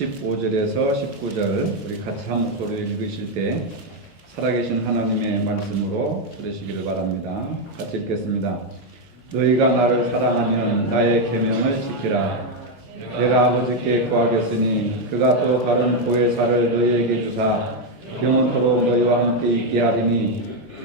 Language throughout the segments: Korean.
15절에서 19절 우리 같이 한 목소리로 읽으실 때 살아계신 하나님의 말씀으로 들으시기를 바랍니다. 같이 읽겠습니다. 너희가 나를 사랑하면 나의 계명을 지키라. 내가 아버지께 구하겠으니 그가 또 다른 보혜사를 너희에게 주사 영원토록 너희와 함께 있게 하리니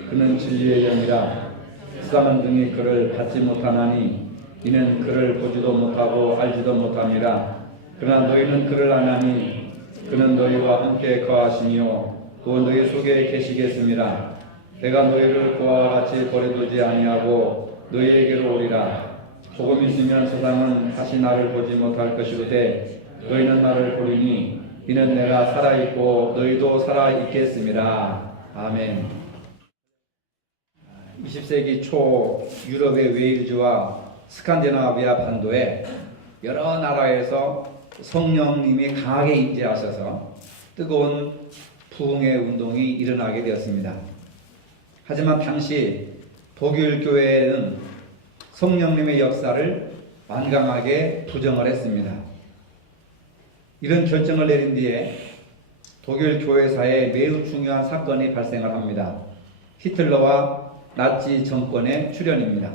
그는 진리의 영이라. 세상은 등이 그를 받지 못하나니 이는 그를 보지도 못하고 알지도 못함이라. 그러나 너희는 그를 아나니 그는 너희와 함께 거하시며 또 너희 속에 계시겠습니다. 내가 너희를 그와 같이 버려두지 아니하고 너희에게로 오리라. 조금 있으면 세상은 다시 나를 보지 못할 것이로되 너희는 나를 보리니 이는 내가 살아있고 너희도 살아있겠습니다. 아멘. 20세기 초 유럽의 웨일즈와 스칸디나비아 반도에 여러 나라에서 성령님이 강하게 임재하셔서 뜨거운 부흥의 운동이 일어나게 되었습니다. 하지만 당시 독일 교회는 성령님의 역사를 완강하게 부정을 했습니다. 이런 결정을 내린 뒤에 독일 교회사에 매우 중요한 사건이 발생을 합니다. 히틀러와 나치 정권의 출현입니다.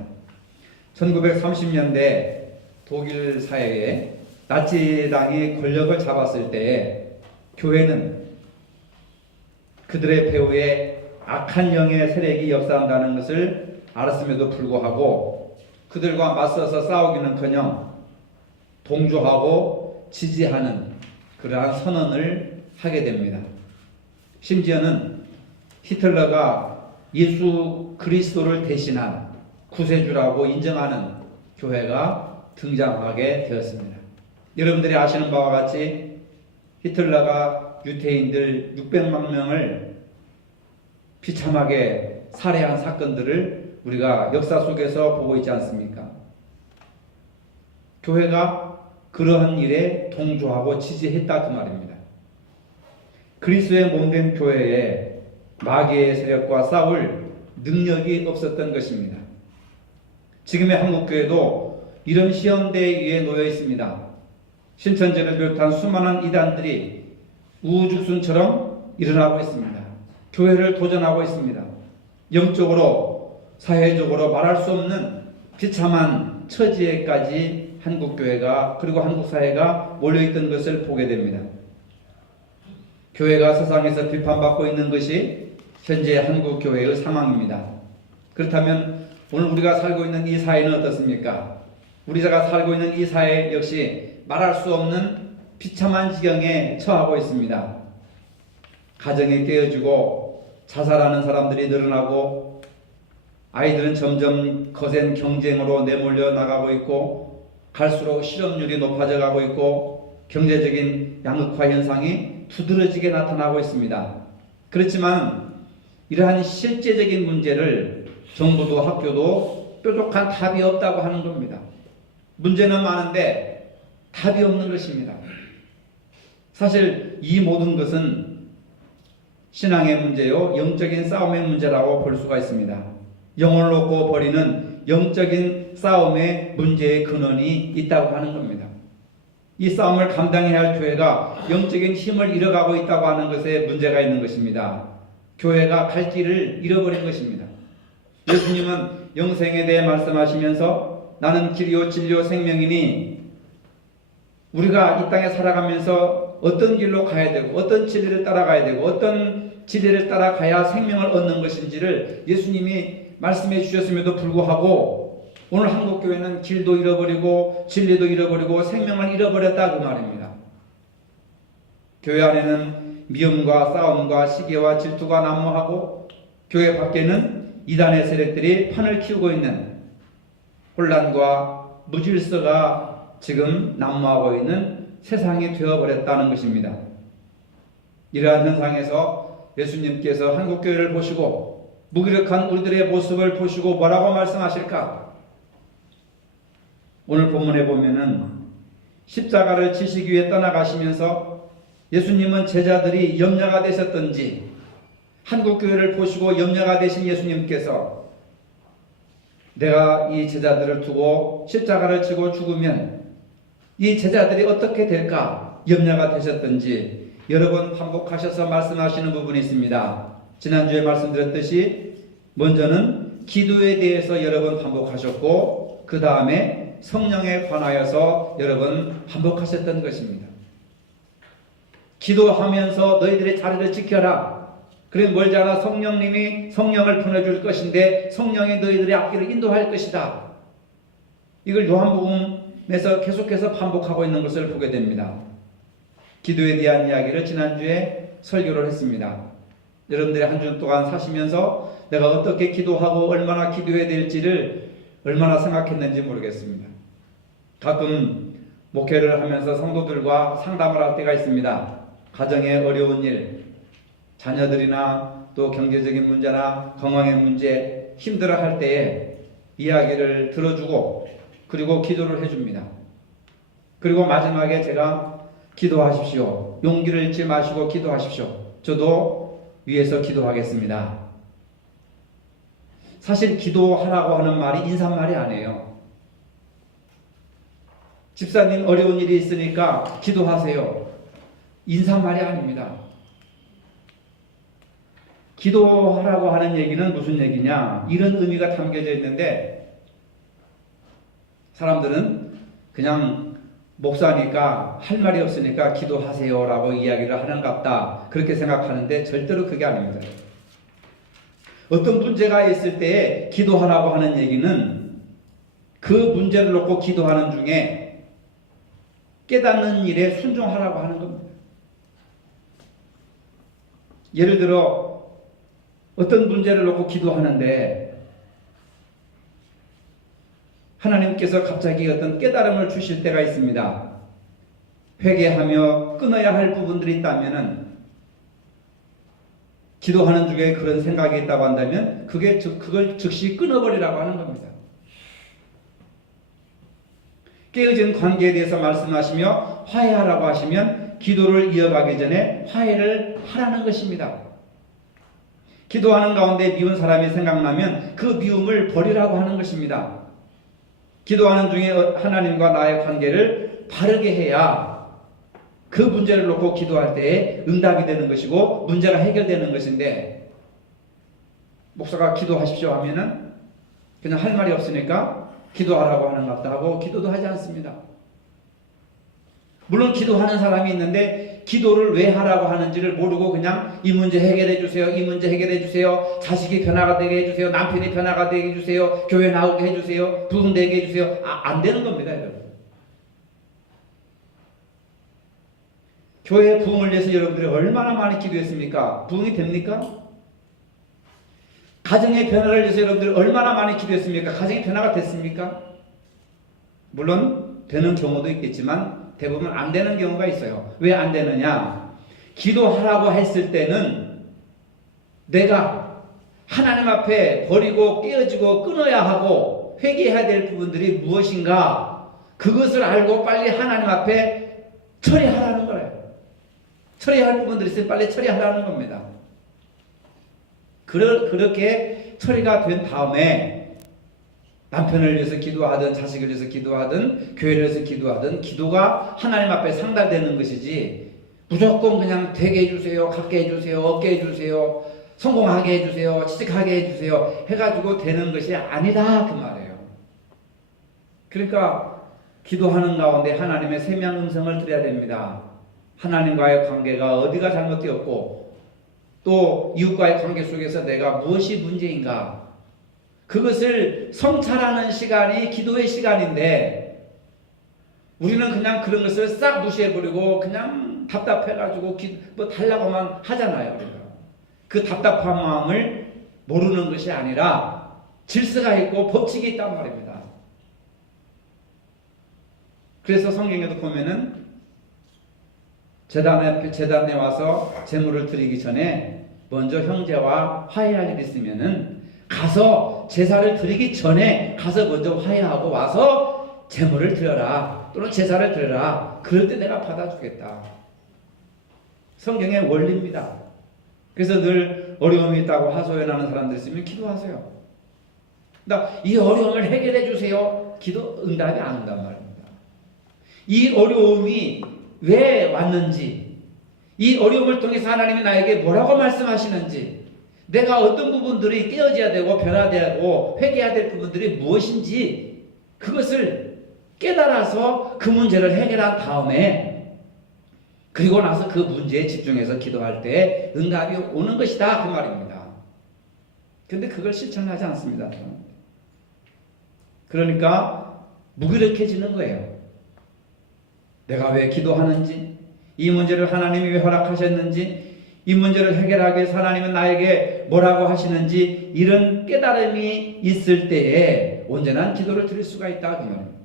1930년대 독일 사회에 나치당이 권력을 잡았을 때에 교회는 그들의 배후에 악한 영의 세력이 역사한다는 것을 알았음에도 불구하고 그들과 맞서서 싸우기는커녕 동조하고 지지하는 그러한 선언을 하게 됩니다. 심지어는 히틀러가 예수 그리스도를 대신한 구세주라고 인정하는 교회가 등장하게 되었습니다. 여러분들이 아시는 바와 같이 히틀러가 유태인들 600만 명을 비참하게 살해한 사건들을 우리가 역사 속에서 보고 있지 않습니까? 교회가 그러한 일에 동조하고 지지했다 그 말입니다. 그리스도의 몸된 교회에 마귀의 세력과 싸울 능력이 없었던 것입니다. 지금의 한국교회도 이런 시험대 위에 놓여 있습니다. 신천지를 비롯한 수많은 이단들이 우후죽순처럼 일어나고 있습니다. 교회를 도전하고 있습니다. 영적으로 사회적으로 말할 수 없는 비참한 처지에까지 한국교회가 그리고 한국사회가 몰려있던 것을 보게 됩니다. 교회가 세상에서 비판받고 있는 것이 현재 한국교회의 상황입니다. 그렇다면 오늘 우리가 살고 있는 이 사회는 어떻습니까? 우리가 살고 있는 이 사회 역시 말할 수 없는 비참한 지경에 처하고 있습니다. 가정이 깨어지고 자살하는 사람들이 늘어나고 아이들은 점점 거센 경쟁으로 내몰려 나가고 있고 갈수록 실업률이 높아져 가고 있고 경제적인 양극화 현상이 두드러지게 나타나고 있습니다. 그렇지만 이러한 실제적인 문제를 정부도 학교도 뾰족한 답이 없다고 하는 겁니다. 문제는 많은데 답이 없는 것입니다. 사실 이 모든 것은 신앙의 문제요, 영적인 싸움의 문제라고 볼 수가 있습니다. 영혼을 놓고 벌이는 영적인 싸움의 문제의 근원이 있다고 하는 겁니다. 이 싸움을 감당해야 할 교회가 영적인 힘을 잃어가고 있다고 하는 것에 문제가 있는 것입니다. 교회가 갈 길을 잃어버린 것입니다. 예수님은 영생에 대해 말씀하시면서 나는 길이요 진리요 생명이니 우리가 이 땅에 살아가면서 어떤 길로 가야 되고 어떤 진리를 따라가야 되고 어떤 진리를 따라가야 생명을 얻는 것인지를 예수님이 말씀해 주셨음에도 불구하고 오늘 한국교회는 길도 잃어버리고 진리도 잃어버리고 생명을 잃어버렸다 그 말입니다. 교회 안에는 미움과 싸움과 시기와 질투가 난무하고 교회 밖에는 이단의 세력들이 판을 키우고 있는 혼란과 무질서가 지금 난무하고 있는 세상이 되어버렸다는 것입니다. 이러한 현상에서 예수님께서 한국교회를 보시고 무기력한 우리들의 모습을 보시고 뭐라고 말씀하실까? 오늘 본문에 보면은 십자가를 지시기 위해 떠나가시면서 예수님은 제자들이 염려가 되셨던지 한국교회를 보시고 염려가 되신 예수님께서 내가 이 제자들을 두고 십자가를 지고 죽으면 이 제자들이 어떻게 될까? 염려가 되셨던지 여러 번 반복하셔서 말씀하시는 부분이 있습니다. 지난주에 말씀드렸듯이 먼저는 기도에 대해서 여러 번 반복하셨고 그 다음에 성령에 관하여서 여러 번 반복하셨던 것입니다. 기도하면서 너희들의 자리를 지켜라. 그래 멀지 않아 성령님이 성령을 보내줄 것인데 성령이 너희들의 앞길을 인도할 것이다. 이걸 요한복음에서 계속해서 반복하고 있는 것을 보게 됩니다. 기도에 대한 이야기를 지난주에 설교를 했습니다. 여러분들이 한 주 동안 사시면서 내가 어떻게 기도하고 얼마나 기도해야 될지를 얼마나 생각했는지 모르겠습니다. 가끔 목회를 하면서 성도들과 상담을 할 때가 있습니다. 가정의 어려운 일, 자녀들이나 또 경제적인 문제나 건강의 문제 힘들어할 때에 이야기를 들어주고 그리고 기도를 해줍니다. 그리고 마지막에 제가 기도하십시오. 용기를 잃지 마시고 기도하십시오. 저도 위에서 기도하겠습니다. 사실 기도하라고 하는 말이 인사말이 아니에요. 집사님 어려운 일이 있으니까 기도하세요. 인사말이 아닙니다. 기도하라고 하는 얘기는 무슨 얘기냐? 이런 의미가 담겨져 있는데 사람들은 그냥 목사니까 할 말이 없으니까 기도하세요 라고 이야기를 하는갑다 그렇게 생각하는데 절대로 그게 아닙니다. 어떤 문제가 있을 때 기도하라고 하는 얘기는 그 문제를 놓고 기도하는 중에 깨닫는 일에 순종하라고 하는 겁니다. 예를 들어 어떤 문제를 놓고 기도하는데 하나님께서 갑자기 어떤 깨달음을 주실 때가 있습니다. 회개하며 끊어야 할 부분들이 있다면은 기도하는 중에 그런 생각이 있다고 한다면 그걸 즉시 끊어버리라고 하는 겁니다. 깨어진 관계에 대해서 말씀하시며 화해하라고 하시면 기도를 이어가기 전에 화해를 하라는 것입니다. 기도하는 가운데 미운 사람이 생각나면 그 미움을 버리라고 하는 것입니다. 기도하는 중에 하나님과 나의 관계를 바르게 해야 그 문제를 놓고 기도할 때에 응답이 되는 것이고 문제가 해결되는 것인데 목사가 기도하십시오 하면은 그냥 할 말이 없으니까 기도하라고 하는 것 같다 하고 기도도 하지 않습니다. 물론 기도하는 사람이 있는데 기도를 왜 하라고 하는지를 모르고 그냥 이 문제 해결해 주세요. 이 문제 해결해 주세요. 자식이 변화가 되게 해주세요. 남편이 변화가 되게 해주세요. 교회 나오게 해주세요. 부흥 되게 해주세요. 안 되는 겁니다. 여러분. 교회 부흥을 위해서 여러분들이 얼마나 많이 기도했습니까? 부흥이 됩니까? 가정의 변화를 위해서 여러분들이 얼마나 많이 기도했습니까? 가정의 변화가 됐습니까? 물론 되는 경우도 있겠지만 대부분 안 되는 경우가 있어요. 왜 안 되느냐? 기도하라고 했을 때는 내가 하나님 앞에 버리고 깨어지고 끊어야 하고 회개해야 될 부분들이 무엇인가 그것을 알고 빨리 하나님 앞에 처리하라는 거예요. 처리할 부분들이 있으면 빨리 처리하라는 겁니다. 그렇게 처리가 된 다음에 남편을 위해서 기도하든 자식을 위해서 기도하든 교회를 위해서 기도하든 기도가 하나님 앞에 상달되는 것이지 무조건 그냥 되게 해주세요, 갖게 해주세요, 얻게 해주세요, 성공하게 해주세요, 취직하게 해주세요 해가지고 되는 것이 아니다 그 말이에요. 그러니까 기도하는 가운데 하나님의 세명 음성을 들어야 됩니다. 하나님과의 관계가 어디가 잘못되었고 또 이웃과의 관계 속에서 내가 무엇이 문제인가 그것을 성찰하는 시간이 기도의 시간인데 우리는 그냥 그런 것을 싹 무시해버리고 그냥 답답해가지고 뭐 달라고만 하잖아요. 그 답답한 마음을 모르는 것이 아니라 질서가 있고 법칙이 있단 말입니다. 그래서 성경에도 보면은 제단에 와서 제물을 드리기 전에 먼저 형제와 화해할 일이 있으면은 가서 제사를 드리기 전에 가서 먼저 화해하고 와서 제물을 드려라 또는 제사를 드려라. 그럴 때 내가 받아주겠다. 성경의 원리입니다. 그래서 늘 어려움이 있다고 하소연하는 사람들 있으면 기도하세요. 그러니까 이 어려움을 해결해 주세요. 기도 응답이 안 온단 말입니다. 이 어려움이 왜 왔는지, 이 어려움을 통해서 하나님이 나에게 뭐라고 말씀하시는지, 내가 어떤 부분들이 깨어져야 되고 변화돼야 되고 회개해야 될 부분들이 무엇인지 그것을 깨달아서 그 문제를 해결한 다음에 그리고 나서 그 문제에 집중해서 기도할 때 응답이 오는 것이다 그 말입니다. 그런데 그걸 실천하지 않습니다. 그러니까 무기력해지는 거예요. 내가 왜 기도하는지, 이 문제를 하나님이 왜 허락하셨는지, 이 문제를 해결하기 위해서 하나님은 나에게 뭐라고 하시는지, 이런 깨달음이 있을 때에 온전한 기도를 드릴 수가 있다 그 말입니다.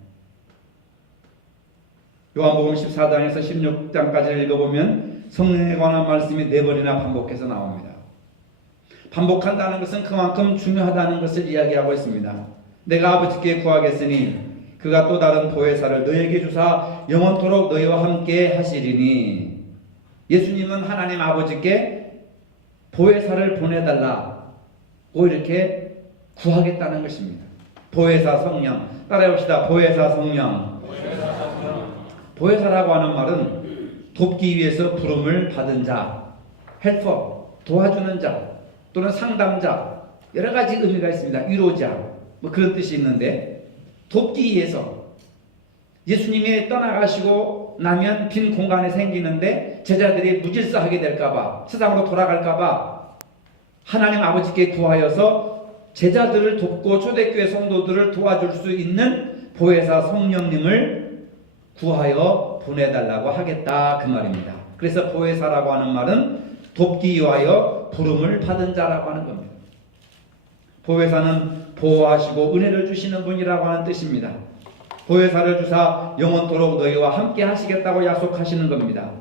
요한복음 14장에서 16장까지 읽어보면 성령에 관한 말씀이 4번이나 반복해서 나옵니다. 반복한다는 것은 그만큼 중요하다는 것을 이야기하고 있습니다. 내가 아버지께 구하겠으니 그가 또 다른 보혜사를 너에게 주사 영원토록 너희와 함께 하시리니, 예수님은 하나님 아버지께 보혜사를 보내달라고 이렇게 구하겠다는 것입니다. 보혜사 성령, 따라해봅시다. 보혜사 성령. 보혜사라고 하는 말은 돕기 위해서 부름을 받은 자, 헬퍼, 도와주는 자, 또는 상담자, 여러 가지 의미가 있습니다. 위로자, 뭐 그런 뜻이 있는데, 돕기 위해서 예수님이 떠나가시고 나면 빈 공간이 생기는데 제자들이 무질서하게 될까봐, 세상으로 돌아갈까봐 하나님 아버지께 구하여서 제자들을 돕고 초대교회 성도들을 도와줄 수 있는 보혜사 성령님을 구하여 보내달라고 하겠다 그 말입니다. 그래서 보혜사라고 하는 말은 돕기 위하여 부름을 받은 자라고 하는 겁니다. 보혜사는 보호하시고 은혜를 주시는 분이라고 하는 뜻입니다. 보혜사를 주사 영원토록 너희와 함께 하시겠다고 약속하시는 겁니다.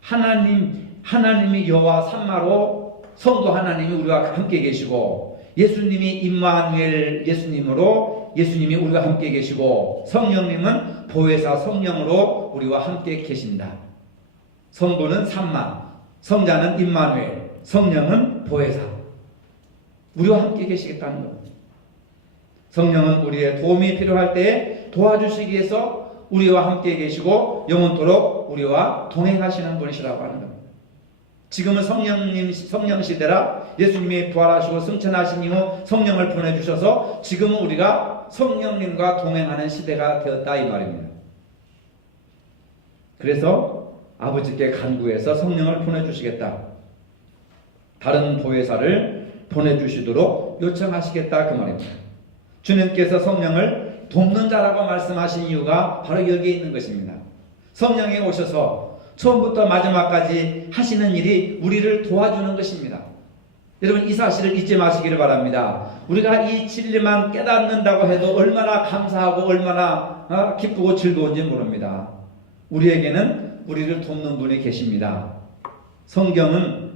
하나님이 여호와 삼마로 성도 하나님이 우리와 함께 계시고, 예수님이 임마누엘 예수님으로 예수님이 우리와 함께 계시고, 성령님은 보혜사 성령으로 우리와 함께 계신다. 성도는 삼마, 성자는 임마누엘, 성령은 보혜사, 우리와 함께 계시겠다는 겁니다. 성령은 우리의 도움이 필요할 때에 도와주시기 위해서 우리와 함께 계시고 영원토록 우리와 동행하시는 분이시라고 하는 겁니다. 지금은 성령 시대라, 예수님이 부활하시고 승천하신 이후 성령을 보내주셔서 지금은 우리가 성령님과 동행하는 시대가 되었다 이 말입니다. 그래서 아버지께 간구해서 성령을 보내주시겠다, 다른 보혜사를 보내주시도록 요청하시겠다 그 말입니다. 주님께서 성령을 돕는 자라고 말씀하신 이유가 바로 여기에 있는 것입니다. 성령이 오셔서 처음부터 마지막까지 하시는 일이 우리를 도와주는 것입니다. 여러분, 이 사실을 잊지 마시기를 바랍니다. 우리가 이 진리만 깨닫는다고 해도 얼마나 감사하고 얼마나 기쁘고 즐거운지 모릅니다. 우리에게는 우리를 돕는 분이 계십니다. 성경은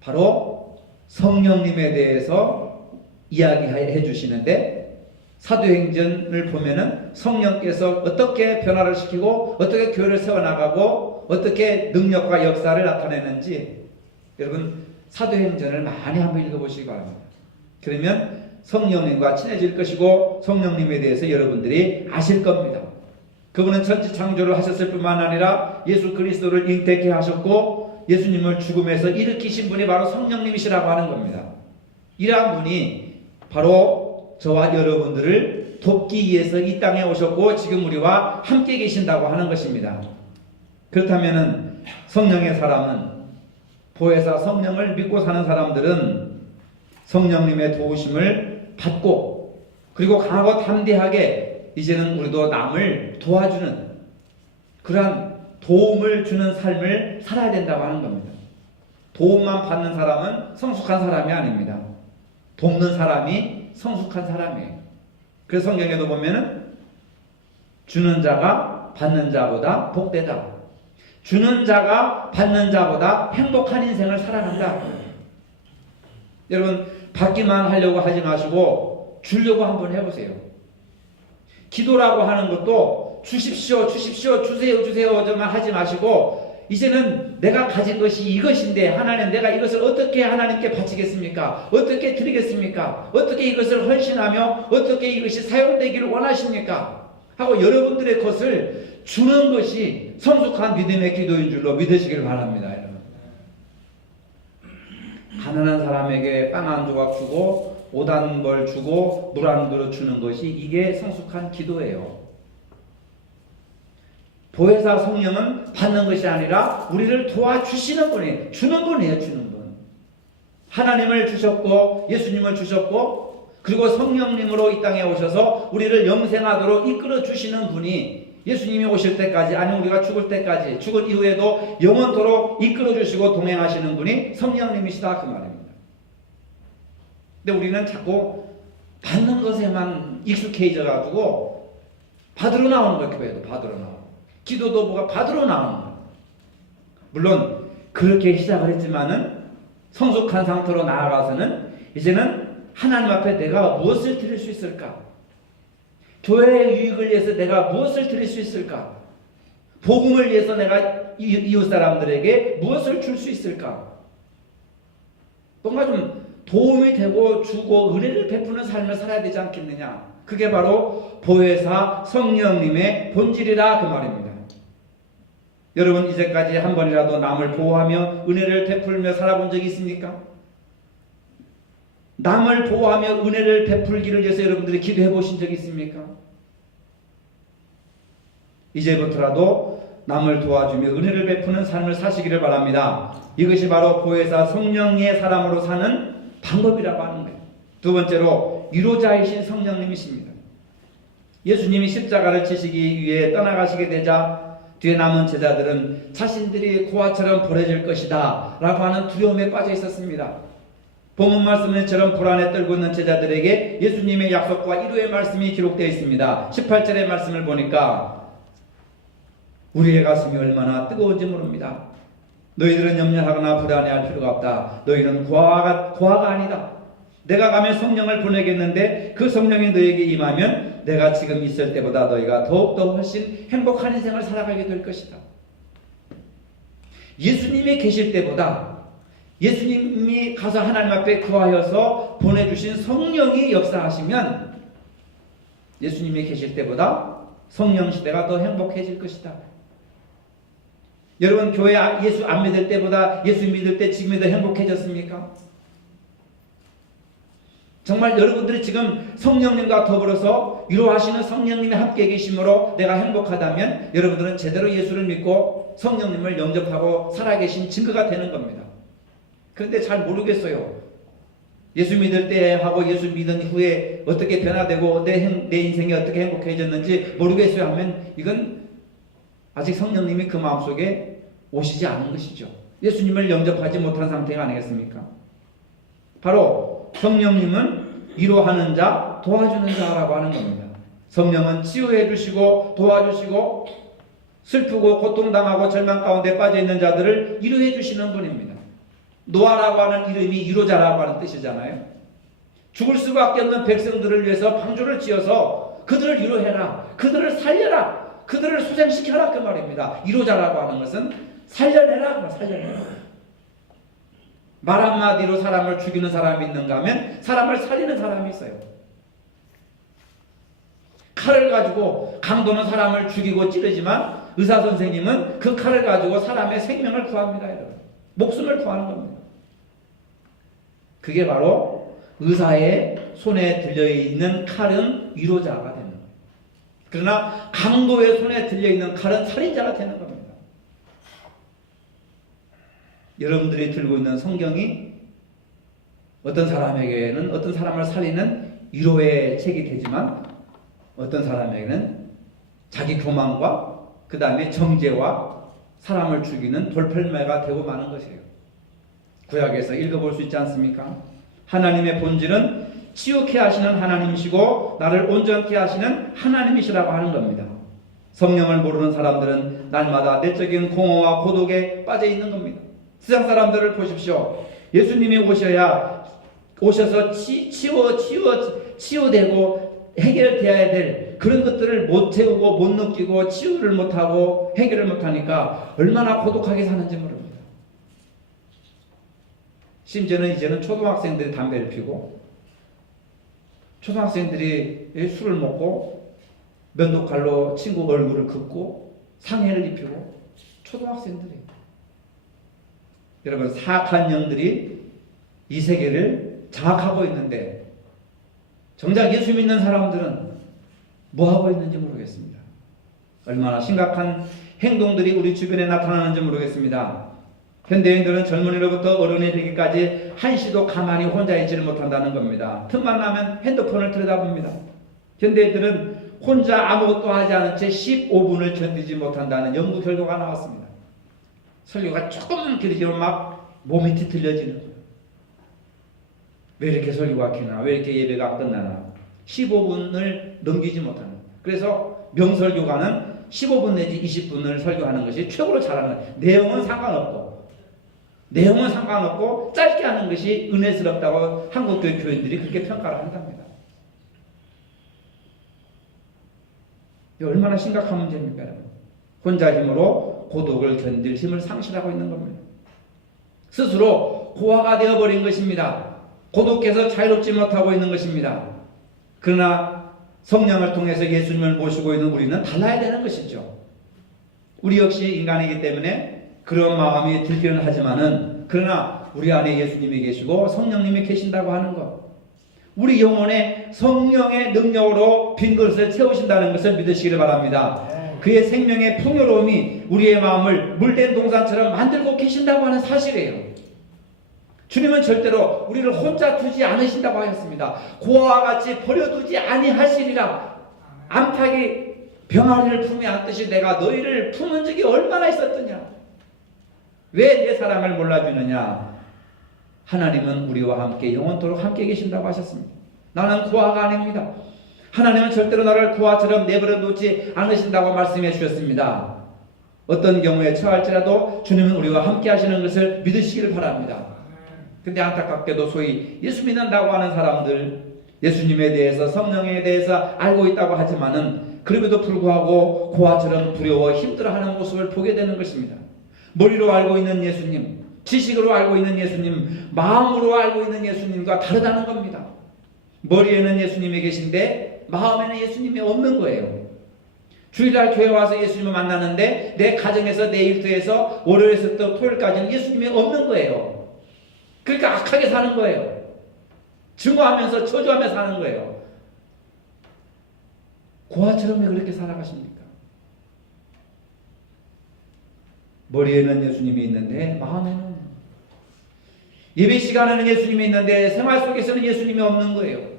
바로 성령님에 대해서 이야기해 주시는데, 사도행전을 보면은 성령께서 어떻게 변화를 시키고 어떻게 교회를 세워나가고 어떻게 능력과 역사를 나타내는지, 여러분 사도행전을 많이 한번 읽어보시기 바랍니다. 그러면 성령님과 친해질 것이고 성령님에 대해서 여러분들이 아실 겁니다. 그분은 천지창조를 하셨을 뿐만 아니라 예수 그리스도를 잉태케 하셨고 예수님을 죽음에서 일으키신 분이 바로 성령님이시라고 하는 겁니다. 이러한 분이 바로 저와 여러분들을 돕기 위해서 이 땅에 오셨고 지금 우리와 함께 계신다고 하는 것입니다. 그렇다면 성령의 사람은, 보혜사 성령을 믿고 사는 사람들은 성령님의 도우심을 받고 그리고 강하고 담대하게 이제는 우리도 남을 도와주는 그러한 도움을 주는 삶을 살아야 된다고 하는 겁니다. 도움만 받는 사람은 성숙한 사람이 아닙니다. 돕는 사람이 성숙한 사람이에요. 그래서 성경에도 보면은 주는 자가 받는 자보다 복되다, 주는 자가 받는 자보다 행복한 인생을 살아간다. 여러분, 받기만 하려고 하지 마시고 주려고 한번 해보세요. 기도라고 하는 것도 주십시오, 주십시오, 주세요, 주세요만 하지 마시고, 이제는 내가 가진 것이 이것인데 하나님, 내가 이것을 어떻게 하나님께 바치겠습니까? 어떻게 드리겠습니까? 어떻게 이것을 헌신하며 어떻게 이것이 사용되기를 원하십니까? 하고 여러분들의 것을 주는 것이 성숙한 믿음의 기도인 줄로 믿으시길 바랍니다. 여러분. 가난한 사람에게 빵 한 조각 주고 옷 한 벌 주고 물 한 그릇 주는 것이 이게 성숙한 기도예요. 보혜사 성령은 받는 것이 아니라 우리를 도와주시는 분이에요. 주는 분이에요. 주는 분. 하나님을 주셨고 예수님을 주셨고 그리고 성령님으로 이 땅에 오셔서 우리를 영생하도록 이끌어 주시는 분이 예수님이 오실 때까지 아니면 우리가 죽을 때까지 죽은 이후에도 영원토록 이끌어 주시고 동행하시는 분이 성령님이시다 그 말입니다. 근데 우리는 자꾸 받는 것에만 익숙해져 가지고 받으러 나오는 거예요. 교회도 받으러 나오고 기도도 뭐가 받으러 나오는 거예요. 물론 그렇게 시작을 했지만은 성숙한 상태로 나아가서는 이제는 하나님 앞에 내가 무엇을 드릴 수 있을까? 교회의 유익을 위해서 내가 무엇을 드릴 수 있을까? 복음을 위해서 내가 이웃 사람들에게 무엇을 줄 수 있을까? 뭔가 좀 도움이 되고 주고 은혜를 베푸는 삶을 살아야 되지 않겠느냐? 그게 바로 보혜사 성령님의 본질이라 그 말입니다. 여러분 이제까지 한 번이라도 남을 보호하며 은혜를 베풀며 살아본 적이 있습니까? 남을 보호하며 은혜를 베풀기를 위해서 여러분들이 기도해 보신 적이 있습니까? 이제부터라도 남을 도와주며 은혜를 베푸는 삶을 사시기를 바랍니다. 이것이 바로 보혜사 성령의 사람으로 사는 방법이라고 하는 거예요. 두 번째로 위로자이신 성령님이십니다. 예수님이 십자가를 지시기 위해 떠나가시게 되자 뒤에 남은 제자들은 자신들이 고아처럼 버려질 것이다 라고 하는 두려움에 빠져 있었습니다. 본문 말씀처럼 불안에 떨고 있는 제자들에게 예수님의 약속과 위로의 말씀이 기록되어 있습니다. 18절의 말씀을 보니까 우리의 가슴이 얼마나 뜨거운지 모릅니다. 너희들은 염려하거나 불안해할 필요가 없다. 너희는 고아가 아니다. 내가 가면 성령을 보내겠는데 그 성령이 너에게 임하면 내가 지금 있을 때보다 너희가 더욱더 훨씬 행복한 인생을 살아가게 될 것이다. 예수님이 계실 때보다 예수님이 가서 하나님 앞에 구하여서 보내주신 성령이 역사하시면 예수님이 계실 때보다 성령 시대가 더 행복해질 것이다. 여러분 교회 예수 안 믿을 때보다 예수 믿을 때 지금이 더 행복해졌습니까? 정말 여러분들이 지금 성령님과 더불어서 위로하시는 성령님이 함께 계심으로 내가 행복하다면 여러분들은 제대로 예수를 믿고 성령님을 영접하고 살아계신 증거가 되는 겁니다. 그런데 잘 모르겠어요. 예수 믿을 때 하고 예수 믿은 후에 어떻게 변화되고 내 인생이 어떻게 행복해졌는지 모르겠어요 하면 이건 아직 성령님이 그 마음속에 오시지 않은 것이죠. 예수님을 영접하지 못한 상태가 아니겠습니까? 바로 성령님은 위로하는 자, 도와주는 자라고 하는 겁니다. 성령은 치유해 주시고 도와주시고 슬프고 고통당하고 절망 가운데 빠져있는 자들을 위로해 주시는 분입니다. 노아라고 하는 이름이 위로자라고 하는 뜻이잖아요. 죽을 수밖에 없는 백성들을 위해서 방주를 지어서 그들을 위로해라, 그들을 살려라, 그들을 소생시켜라 그 말입니다. 위로자라고 하는 것은 살려내라, 살려내라. 말 한마디로 사람을 죽이는 사람이 있는가 하면 사람을 살리는 사람이 있어요. 칼을 가지고 강도는 사람을 죽이고 찌르지만 의사 선생님은 그 칼을 가지고 사람의 생명을 구합니다. 여러분. 목숨을 구하는 겁니다. 그게 바로 의사의 손에 들려있는 칼은 위로자가 되는 겁니다. 그러나 강도의 손에 들려있는 칼은 살인자가 되는 겁니다. 여러분들이 들고 있는 성경이 어떤 사람에게는 어떤 사람을 살리는 위로의 책이 되지만 어떤 사람에게는 자기 교만과 그 다음에 정죄와 사람을 죽이는 돌팔매가 되고 마는 것이에요. 구약에서 읽어볼 수 있지 않습니까? 하나님의 본질은 치유케 하시는 하나님이시고 나를 온전케 하시는 하나님이시라고 하는 겁니다. 성령을 모르는 사람들은 날마다 내적인 공허와 고독에 빠져 있는 겁니다. 세상 사람들을 보십시오. 예수님이 오셔서 치유되고 해결되어야 될 그런 것들을 못 채우고 못 느끼고 치유를 못하고 해결을 못하니까 얼마나 고독하게 사는지 모릅니다. 심지어는 이제는 초등학생들이 담배를 피우고 초등학생들이 술을 먹고 면도칼로 친구 얼굴을 긋고 상해를 입히고 초등학생들이에요. 여러분, 사악한 영들이 이 세계를 장악하고 있는데 정작 예수 믿는 사람들은 뭐하고 있는지 모르겠습니다. 얼마나 심각한 행동들이 우리 주변에 나타나는지 모르겠습니다. 현대인들은 젊은이로부터 어른이 되기까지 한시도 가만히 혼자 있지를 못한다는 겁니다. 틈만 나면 핸드폰을 들여다봅니다. 현대인들은 혼자 아무것도 하지 않은 채 15분을 견디지 못한다는 연구 결과가 나왔습니다. 설교가 조금만 길어지면 막 몸이 뒤틀려지는 거예요. 왜 이렇게 설교가 기나? 왜 이렇게 예배가 끝나나? 15분을 넘기지 못하는 거예요. 그래서 명설교가는 15분 내지 20분을 설교하는 것이 최고로 잘하는 거예요. 내용은 상관없고 짧게 하는 것이 은혜스럽다고 한국교회 교인들이 그렇게 평가를 한답니다. 이게 얼마나 심각한 문제입니까, 여러분? 혼자 힘으로 고독을 견딜 힘을 상실하고 있는 겁니다. 스스로 고아가 되어버린 것입니다. 고독해서 자유롭지 못하고 있는 것입니다. 그러나 성령을 통해서 예수님을 모시고 있는 우리는 달라야 되는 것이죠. 우리 역시 인간이기 때문에 그런 마음이 들기는 하지만은, 그러나 우리 안에 예수님이 계시고 성령님이 계신다고 하는 것, 우리 영혼에 성령의 능력으로 빈 그릇을 채우신다는 것을 믿으시기를 바랍니다. 그의 생명의 풍요로움이 우리의 마음을 물된 동산처럼 만들고 계신다고 하는 사실이에요. 주님은 절대로 우리를 혼자 두지 않으신다고 하였습니다. 고아와 같이 버려두지 아니하시리라. 암탉이 병아리를 품에 안듯이 내가 너희를 품은 적이 얼마나 있었더냐. 왜 내 사랑을 몰라주느냐. 하나님은 우리와 함께 영원토록 함께 계신다고 하셨습니다. 나는 고아가 아닙니다. 하나님은 절대로 나를 고아처럼 내버려 두지 않으신다고 말씀해 주셨습니다. 어떤 경우에 처할지라도 주님은 우리와 함께 하시는 것을 믿으시기를 바랍니다. 근데 안타깝게도 소위 예수 믿는다고 하는 사람들, 예수님에 대해서, 성령에 대해서 알고 있다고 하지만은 그럼에도 불구하고 고아처럼 두려워 힘들어하는 모습을 보게 되는 것입니다. 머리로 알고 있는 예수님, 지식으로 알고 있는 예수님, 마음으로 알고 있는 예수님과 다르다는 겁니다. 머리에는 예수님이 계신데 마음에는 예수님이 없는 거예요. 주일날 교회 와서 예수님을 만나는데 내 가정에서, 내 일터에서 월요일에서부터 토요일까지는 예수님이 없는 거예요. 그러니까 악하게 사는 거예요. 증오하면서 저주하며 사는 거예요. 고아처럼 왜 그렇게 살아가십니까? 머리에는 예수님이 있는데 마음에는, 예배 시간에는 예수님이 있는데 생활 속에서는 예수님이 없는 거예요.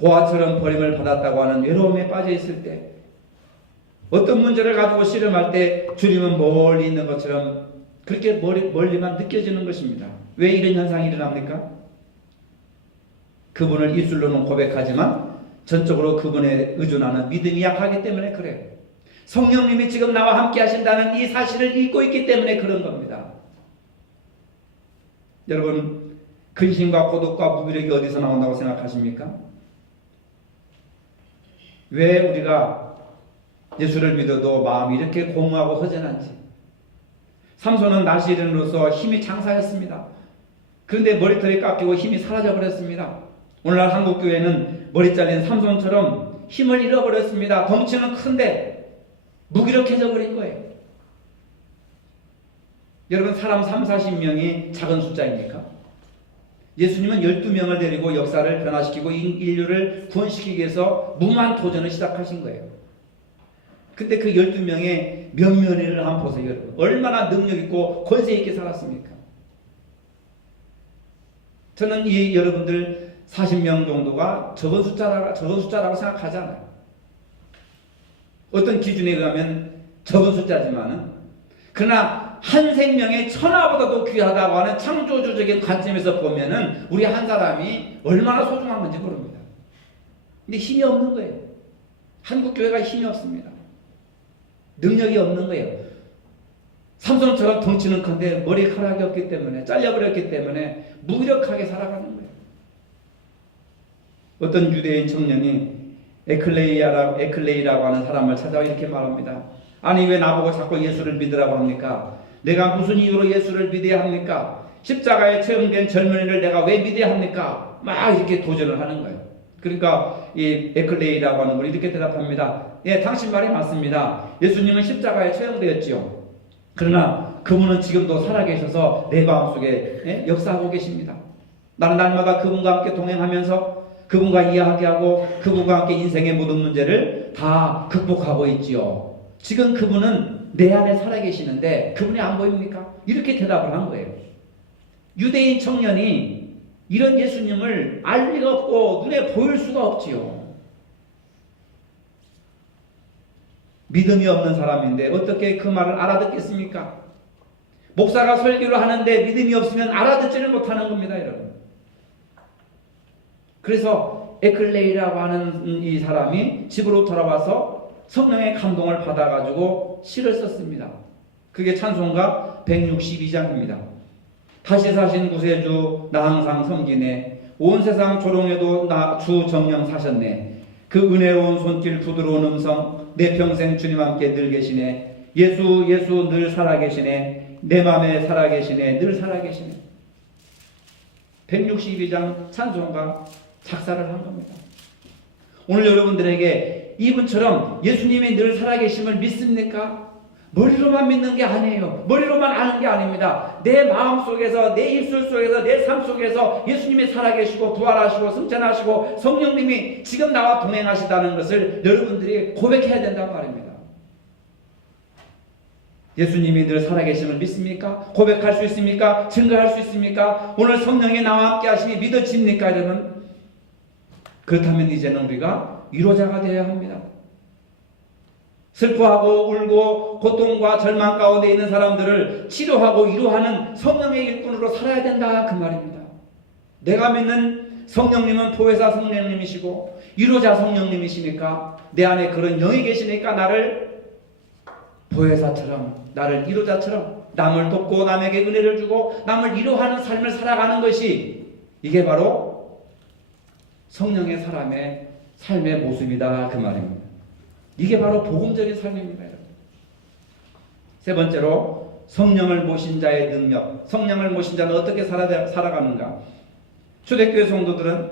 고아처럼 버림을 받았다고 하는 외로움에 빠져 있을 때, 어떤 문제를 가지고 씨름할 때 주님은 멀리 있는 것처럼 그렇게 멀리만 느껴지는 것입니다. 왜 이런 현상이 일어납니까? 그분을 입술로는 고백하지만 전적으로 그분에 의존하는 믿음이 약하기 때문에 그래요. 성령님이 지금 나와 함께 하신다는 이 사실을 잊고 있기 때문에 그런 겁니다. 여러분, 근심과 고독과 무기력이 어디서 나온다고 생각하십니까? 왜 우리가 예수를 믿어도 마음이 이렇게 공허하고 허전한지. 삼손은 나시린으로서 힘이 장사였습니다. 그런데 머리털이 깎이고 힘이 사라져버렸습니다. 오늘날 한국교회는 머리 잘린 삼손처럼 힘을 잃어버렸습니다. 덩치는 큰데 무기력해져 버린 거예요. 여러분, 사람 30-40명이 작은 숫자입니까? 예수님은 12명을 데리고 역사를 변화시키고 인류를 구원시키기 위해서 무모한 도전을 시작하신 거예요. 근데 그 12명의 면면이를 한번 보세요. 여러분, 얼마나 능력있고 권세있게 살았습니까? 저는 이 여러분들 40명 정도가 적은 숫자라고 생각하지 않아요. 어떤 기준에 의하면 적은 숫자지만은, 그러나 한 생명의 천하보다도 귀하다고 하는 창조주적인 관점에서 보면은 우리 한 사람이 얼마나 소중한 건지 모릅니다. 근데 힘이 없는 거예요. 한국교회가 힘이 없습니다. 능력이 없는 거예요. 삼손처럼 덩치는 큰데 머리카락이 없기 때문에, 잘려버렸기 때문에 무기력하게 살아가는 거예요. 어떤 유대인 청년이 에클레이라고 하는 사람을 찾아와 이렇게 말합니다. 아니, 왜 나보고 자꾸 예수를 믿으라고 합니까? 내가 무슨 이유로 예수를 믿어야 합니까? 십자가에 체험된 젊은이를 내가 왜 믿어야 합니까? 막 이렇게 도전을 하는 거예요. 그러니까 이 에클레이라고 하는 분이 이렇게 대답합니다. 예, 당신 말이 맞습니다. 예수님은 십자가에 처형되었지요. 그러나 그분은 지금도 살아계셔서 내 마음속에 역사하고 계십니다. 나는 날마다 그분과 함께 동행하면서 그분과 이야기하고 그분과 함께 인생의 모든 문제를 다 극복하고 있지요. 지금 그분은 내 안에 살아계시는데 그분이 안 보입니까? 이렇게 대답을 한 거예요. 유대인 청년이 이런 예수님을 알 리가 없고 눈에 보일 수가 없지요. 믿음이 없는 사람인데 어떻게 그 말을 알아듣겠습니까? 목사가 설교를 하는데 믿음이 없으면 알아듣지를 못하는 겁니다, 여러분. 그래서 에클레이라고 하는 이 사람이 집으로 돌아와서 성령의 감동을 받아가지고 시를 썼습니다. 그게 찬송가 162장입니다. 다시 사신 구세주 나 항상 섬기네. 온 세상 조롱해도 나 주 정령 사셨네. 그 은혜로운 손길 부드러운 음성 내 평생 주님 함께 늘 계시네. 예수 예수 늘 살아계시네. 내 맘에 살아계시네. 늘 살아계시네. 162장 찬송가 작사를 한 겁니다. 오늘 여러분들에게 이분처럼 예수님이 늘 살아계심을 믿습니까? 머리로만 믿는 게 아니에요. 머리로만 아는 게 아닙니다. 내 마음 속에서, 내 입술 속에서, 내 삶 속에서 예수님이 살아계시고 부활하시고 승천하시고 성령님이 지금 나와 동행하시다는 것을 여러분들이 고백해야 된단 말입니다. 예수님이 늘 살아계심을 믿습니까? 고백할 수 있습니까? 증거할 수 있습니까? 오늘 성령이 나와 함께 하시니 믿어집니까, 여러분? 그렇다면 이제는 우리가 위로자가 되어야 합니다. 슬퍼하고 울고 고통과 절망 가운데 있는 사람들을 치료하고 위로하는 성령의 일꾼으로 살아야 된다, 그 말입니다. 내가 믿는 성령님은 보혜사 성령님이시고 위로자 성령님이시니까 내 안에 그런 영이 계시니까 나를 보혜사처럼, 나를 위로자처럼 남을 돕고 남에게 은혜를 주고 남을 위로하는 삶을 살아가는 것이 이게 바로 성령의 사람의 삶의 모습이다, 그 말입니다. 이게 바로 복음적인 삶입니다. 세 번째로 성령을 모신 자의 능력. 성령을 모신 자는 어떻게 살아가는가? 초대교회 성도들은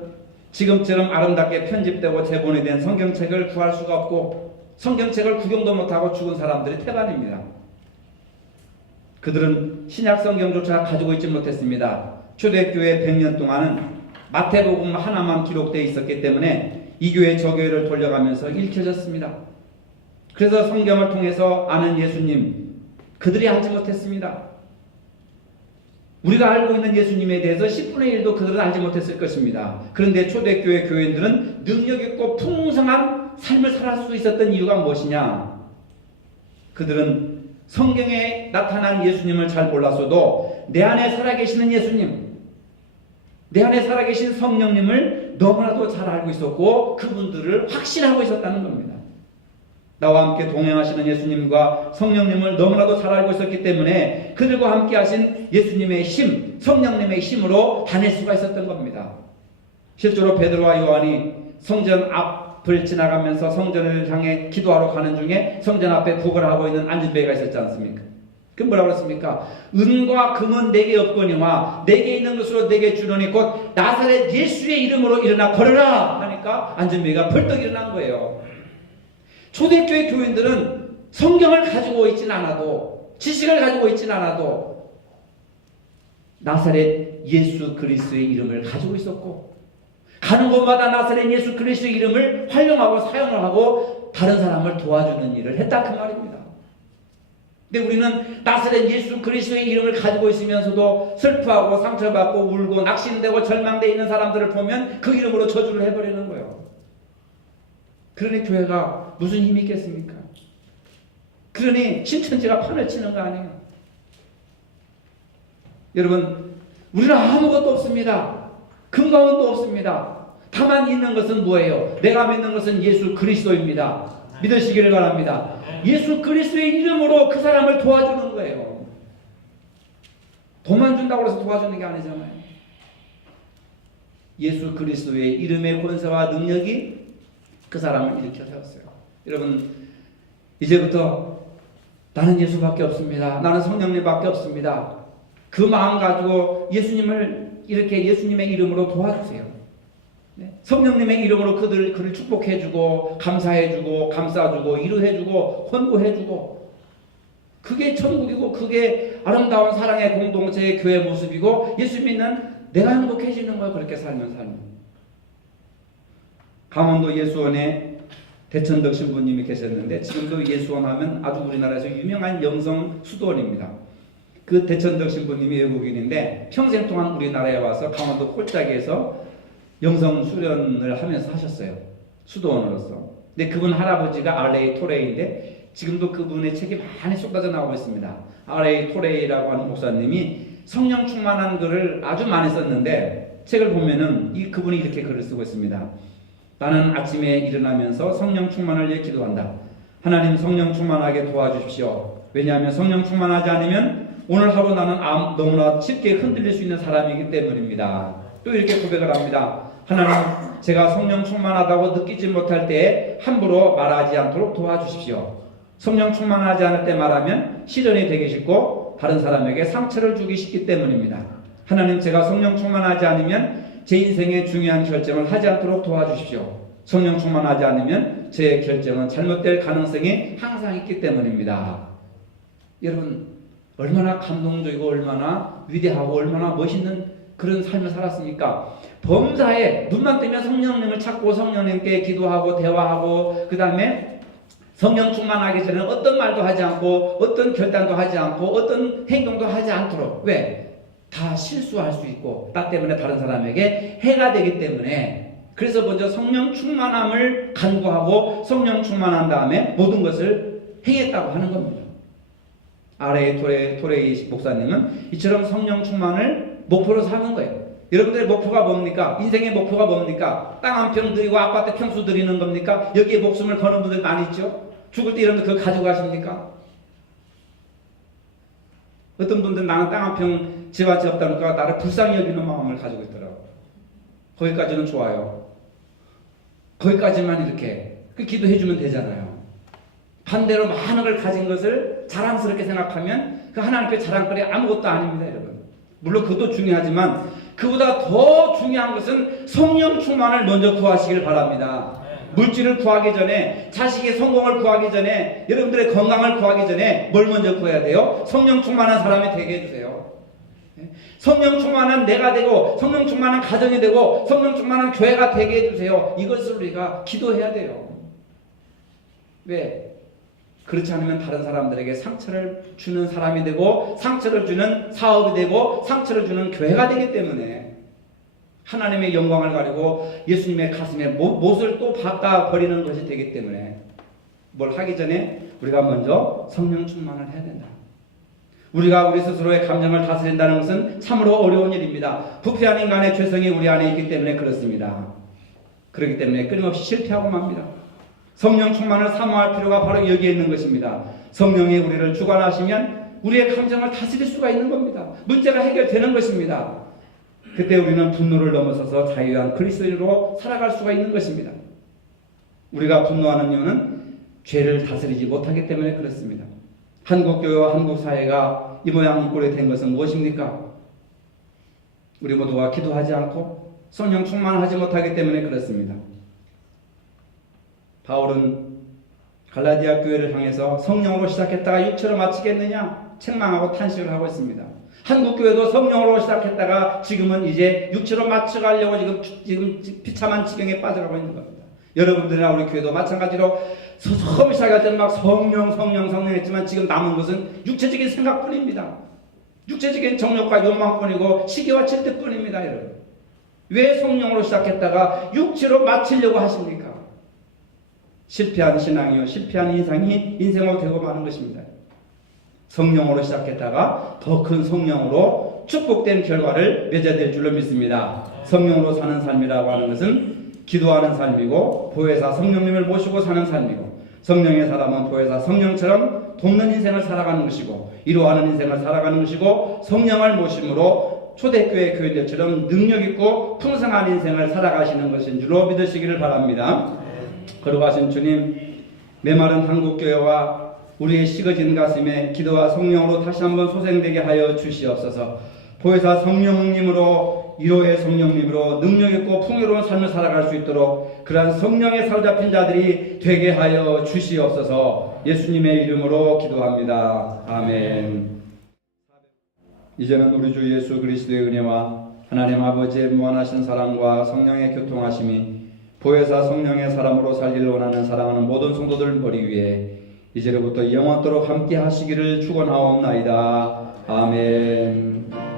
지금처럼 아름답게 편집되고 재본이 된 성경책을 구할 수가 없고 성경책을 구경도 못하고 죽은 사람들이 태반입니다. 그들은 신약 성경조차 가지고 있지 못했습니다. 초대교회 100년 동안은 마태복음 하나만 기록되어 있었기 때문에 이 교회 저 교회를 돌려가면서 읽혀졌습니다. 그래서 성경을 통해서 아는 예수님, 그들이 알지 못했습니다. 우리가 알고 있는 예수님에 대해서 10분의 1도 그들은 알지 못했을 것입니다. 그런데 초대교회 교인들은 능력있고 풍성한 삶을 살 수 있었던 이유가 무엇이냐? 그들은 성경에 나타난 예수님을 잘 몰랐어도 내 안에 살아계시는 예수님, 내 안에 살아계신 성령님을 너무나도 잘 알고 있었고 그분들을 확신하고 있었다는 겁니다. 나와 함께 동행하시는 예수님과 성령님을 너무나도 잘 알고 있었기 때문에 그들과 함께 하신 예수님의 힘, 성령님의 힘으로 다닐 수가 있었던 겁니다. 실제로 베드로와 요한이 성전 앞을 지나가면서 성전을 향해 기도하러 가는 중에 성전 앞에 구걸하고 있는 안진뱅이가 있었지 않습니까? 그 뭐라고 그랬습니까? 은과 금은 내게 없거니와 내게 있는 것으로 내게 주노니 곧 나사렛 예수의 이름으로 일어나 걸어라 하니까 안진뱅이가 벌떡 일어난 거예요. 초대교회 교인들은 성경을 가지고 있지는 않아도, 지식을 가지고 있지는 않아도 나사렛 예수 그리스도의 이름을 가지고 있었고 가는 곳마다 나사렛 예수 그리스도의 이름을 활용하고 사용을 하고 다른 사람을 도와주는 일을 했다, 그 말입니다. 근데 우리는 나사렛 예수 그리스도의 이름을 가지고 있으면서도 슬퍼하고 상처받고 울고 낙심되고 절망되어 있는 사람들을 보면 그 이름으로 저주를 해버리는 거예요. 그러니 교회가 무슨 힘이 있겠습니까? 그러니 신천지가 판을 치는 거 아니에요. 여러분, 우리는 아무것도 없습니다. 금가원도 없습니다. 다만 있는 것은 뭐예요? 내가 믿는 것은 예수 그리스도입니다. 믿으시기를 바랍니다. 예수 그리스도의 이름으로 그 사람을 도와주는 거예요. 돈만 준다고 해서 도와주는 게 아니잖아요. 예수 그리스도의 이름의 권세와 능력이 그 사람을 일으켜 세웠어요. 여러분, 이제부터 나는 예수밖에 없습니다. 나는 성령님밖에 없습니다. 그 마음 가지고 예수님을 이렇게 예수님의 이름으로 도와주세요. 성령님의 이름으로 그를 축복해주고 감사해주고 감싸주고 위로해주고 헌구해주고 그게 천국이고 그게 아름다운 사랑의 공동체의 교회 모습이고 예수 믿는 내가 행복해지는 거야. 그렇게 살면. 강원도 예수원에 대천덕 신부님이 계셨는데 지금도 예수원 하면 아주 우리나라에서 유명한 영성 수도원입니다. 그 대천덕 신부님이 외국인인데 평생 동안 우리나라에 와서 강원도 꼴짝이에서 영성 수련을 하면서 하셨어요. 수도원으로서. 근데 그분 할아버지가 R.A. 토레이인데 지금도 그분의 책이 많이 쏟아져 나오고 있습니다. R.A. 토레이라고 하는 목사님이 성령 충만한 글을 아주 많이 썼는데 책을 보면은 그분이 이렇게 글을 쓰고 있습니다. 나는 아침에 일어나면서 성령 충만을 위해 기도한다. 하나님 성령 충만하게 도와주십시오. 왜냐하면 성령 충만하지 않으면 오늘 하루 나는 너무나 쉽게 흔들릴 수 있는 사람이기 때문입니다. 또 이렇게 고백을 합니다. 하나님 제가 성령 충만하다고 느끼지 못할 때에 함부로 말하지 않도록 도와주십시오. 성령 충만하지 않을 때 말하면 시련이 되기 쉽고 다른 사람에게 상처를 주기 쉽기 때문입니다. 하나님 제가 성령 충만하지 않으면 제 인생의 중요한 결정을 하지 않도록 도와주십시오. 성령 충만하지 않으면 제 결정은 잘못될 가능성이 항상 있기 때문입니다. 여러분 얼마나 감동적이고 얼마나 위대하고 얼마나 멋있는 그런 삶을 살았습니까? 범사에 눈만 뜨면 성령님을 찾고 성령님께 기도하고 대화하고 그 다음에 성령 충만하기 전에 어떤 말도 하지 않고 어떤 결단도 하지 않고 어떤 행동도 하지 않도록 왜? 다 실수할 수 있고 나 때문에 다른 사람에게 해가 되기 때문에 그래서 먼저 성령 충만함을 간구하고 성령 충만한 다음에 모든 것을 행했다고 하는 겁니다. R.A. 토레이 목사님은 이처럼 성령 충만을 목표로 삼은 거예요. 여러분들의 목표가 뭡니까? 인생의 목표가 뭡니까? 땅 한 평 드리고 아파트 평수 드리는 겁니까? 여기에 목숨을 거는 분들 많이 있죠? 죽을 때 이런 거 그거 가지고 가십니까? 어떤 분들은 나는 땅 한 평 집 한 채 없다니까 나를 불쌍히 여기는 마음을 가지고 있더라고요. 거기까지는 좋아요. 거기까지만 이렇게 기도해주면 되잖아요. 반대로 많은 걸 가진 것을 자랑스럽게 생각하면 그 하나님께 자랑거리 아무것도 아닙니다, 여러분. 물론 그것도 중요하지만 그보다 더 중요한 것은 성령 충만을 먼저 구하시길 바랍니다. 물질을 구하기 전에 자식의 성공을 구하기 전에 여러분들의 건강을 구하기 전에 뭘 먼저 구해야 돼요? 성령 충만한 사람이 되게 해주세요. 성령 충만한 내가 되고 성령 충만한 가정이 되고 성령 충만한 교회가 되게 해주세요. 이것을 우리가 기도해야 돼요. 왜? 그렇지 않으면 다른 사람들에게 상처를 주는 사람이 되고 상처를 주는 사업이 되고 상처를 주는 교회가 되기 때문에 하나님의 영광을 가리고 예수님의 가슴에 못을 또 바꿔버리는 것이 되기 때문에 뭘 하기 전에 우리가 먼저 성령 충만을 해야 된다. 우리가 우리 스스로의 감정을 다스린다는 것은 참으로 어려운 일입니다. 부패한 인간의 죄성이 우리 안에 있기 때문에 그렇습니다. 그렇기 때문에 끊임없이 실패하고 맙니다. 성령 충만을 사모할 필요가 바로 여기에 있는 것입니다. 성령이 우리를 주관하시면 우리의 감정을 다스릴 수가 있는 겁니다. 문제가 해결되는 것입니다. 그때 우리는 분노를 넘어서서 자유한 그리스도인으로 살아갈 수가 있는 것입니다. 우리가 분노하는 이유는 죄를 다스리지 못하기 때문에 그렇습니다. 한국교회와 한국사회가 이 모양 이 꼴이 된 것은 무엇입니까? 우리 모두가 기도하지 않고 성령 충만하지 못하기 때문에 그렇습니다. 바울은 갈라디아 교회를 향해서 성령으로 시작했다가 육체로 마치겠느냐 책망하고 탄식을 하고 있습니다. 한국교회도 성령으로 시작했다가 지금은 이제 육체로 마쳐가려고 지금 비참한 지경에 빠져가고 있는 겁니다. 여러분들이나 우리 교회도 마찬가지로 처음 시작할 때는 막 성령 했지만 지금 남은 것은 육체적인 생각뿐입니다. 육체적인 정욕과 욕망뿐이고 시기와 질투뿐입니다. 여러분. 왜 성령으로 시작했다가 육체로 마치려고 하십니까? 실패한 신앙이요 실패한 인생으로 되고 마는 것입니다. 성령으로 시작했다가 더 큰 성령으로 축복된 결과를 맺어야 줄로 믿습니다. 성령으로 사는 삶이라고 하는 것은 기도하는 삶이고 보혜사 성령님을 모시고 사는 삶이고 성령의 사람은 보혜사 성령처럼 돕는 인생을 살아가는 것이고 이루하는 인생을 살아가는 것이고 성령을 모심으로 초대교회 교인들처럼 능력있고 풍성한 인생을 살아가시는 것인 줄로 믿으시기를 바랍니다. 거룩하신 주님, 메마른 한국교회와 우리의 식어진 가슴에 기도와 성령으로 다시 한번 소생되게 하여 주시옵소서. 보혜사 성령님으로 위로의 성령님으로 능력 있고 풍요로운 삶을 살아갈 수 있도록 그러한 성령에 사로잡힌 자들이 되게 하여 주시옵소서. 예수님의 이름으로 기도합니다. 아멘. 이제는 우리 주 예수 그리스도의 은혜와 하나님 아버지의 무한하신 사랑과 성령의 교통하심이 보혜사 성령의 사람으로 살기를 원하는 사랑하는 모든 성도들 머리 위에 이제로부터 영원토록 함께 하시기를 축원하옵나이다. 아멘.